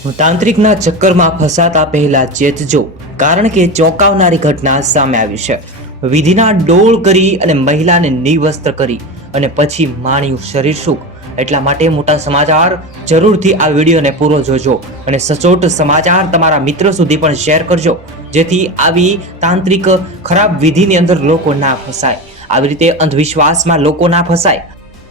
તાંત્રિકના ચક્કરમાં ફસાતા પહેલા ચેતજો, કારણ કે ચોંકાવનારી ઘટના સામે આવી છે। વિધિના ડોળ કરી અને મહિલાને નિવસ્ત્ર કરી અને પછી માણ્યું શરીર સુખ। એટલા માટે મોટા સમાચાર જરૂરથી આ વિડીયોને પૂરો જોજો અને સચોટ સમાચાર તમારા મિત્ર સુધી પણ શેર કરજો, જેથી આવી તાંત્રિક ખરાબ વિધિની અંદર લોકો ના ફસાય, આવી રીતે અંધવિશ્વાસમાં લોકો ના ફસાય।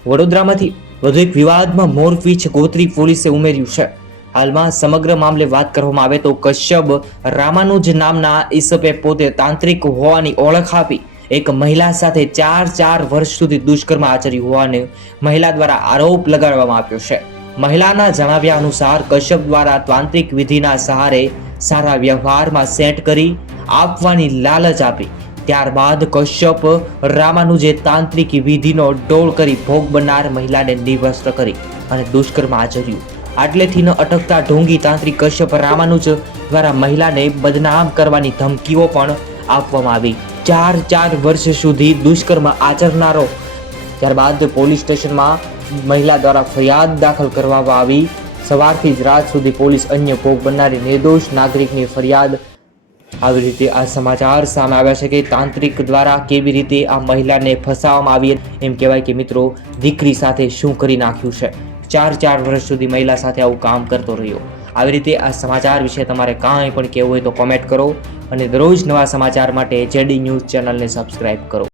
વડોદરામાંથી વધુ એક વિવાદમાં મોરપીંછ ગોત્રી પોલીસે ઉમેર્યું છે। હાલમાં સમગ્ર મામલે વાત કરવામાં આવે તો કશ્યપ રામાનુજ નામના ઈસપે પોતે તાંત્રિક હોવાની ઓળખ આપી એક મહિલા સાથે 4 વર્ષ સુધી દુષ્કર્મ આચર્યું હોવાનો મહિલા દ્વારા આરોપ લગાડવામાં આવ્યો છે। મહિલાના જણાવ્યા અનુસાર કશ્યપ દ્વારા તાંત્રિક વિધિના સહારે સારા વ્યવહારમાં સેટ કરી આપવાની લાલચ આપી, ત્યારબાદ કશ્યપ રામાનુજે તાંત્રિક વિધિનો ડોળ કરી ભોગ બનનાર મહિલાને નિવસ્ત્ર કરી અને દુષ્કર્મ આચર્યું। આટલેથી ન અટકતા ઢોંગી તાંત્રિક કશ્યપ રામાનુજ દ્વારા મહિલાને બદનામ કરવાની ધમકીઓ પણ આપવામાં આવી। 4 વર્ષ સુધી દુષ્કર્મ આચરનારો ત્યારબાદ પોલીસ સ્ટેશનમાં મહિલા દ્વારા ફરિયાદ દાખલ કરવામાં આવી। સવારથી જ રાત સુધી પોલીસ અન્ય ભોગ બનનારી નિર્દોષ નાગરિકની ફરિયાદ। આવી રીતે આ સમાચાર સામે આવ્યા છે કે તાંત્રિક દ્વારા કેવી રીતે આ મહિલાને ફસાવવામાં આવી। એમ કહેવાય કે મિત્રો, દીકરી સાથે શું કરી નાખ્યું છે। 4 વર્ષ સુધી મહિલા સાથે આવું કામ કરતો રહ્યો। આવી રીતે આ સમાચાર વિશે તમારે કાંઈ પણ કહેવું હોય તો કોમેન્ટ કરો અને દરરોજ નવા સમાચાર માટે જેડી ન્યૂઝ ચેનલને સબસ્ક્રાઇબ કરો।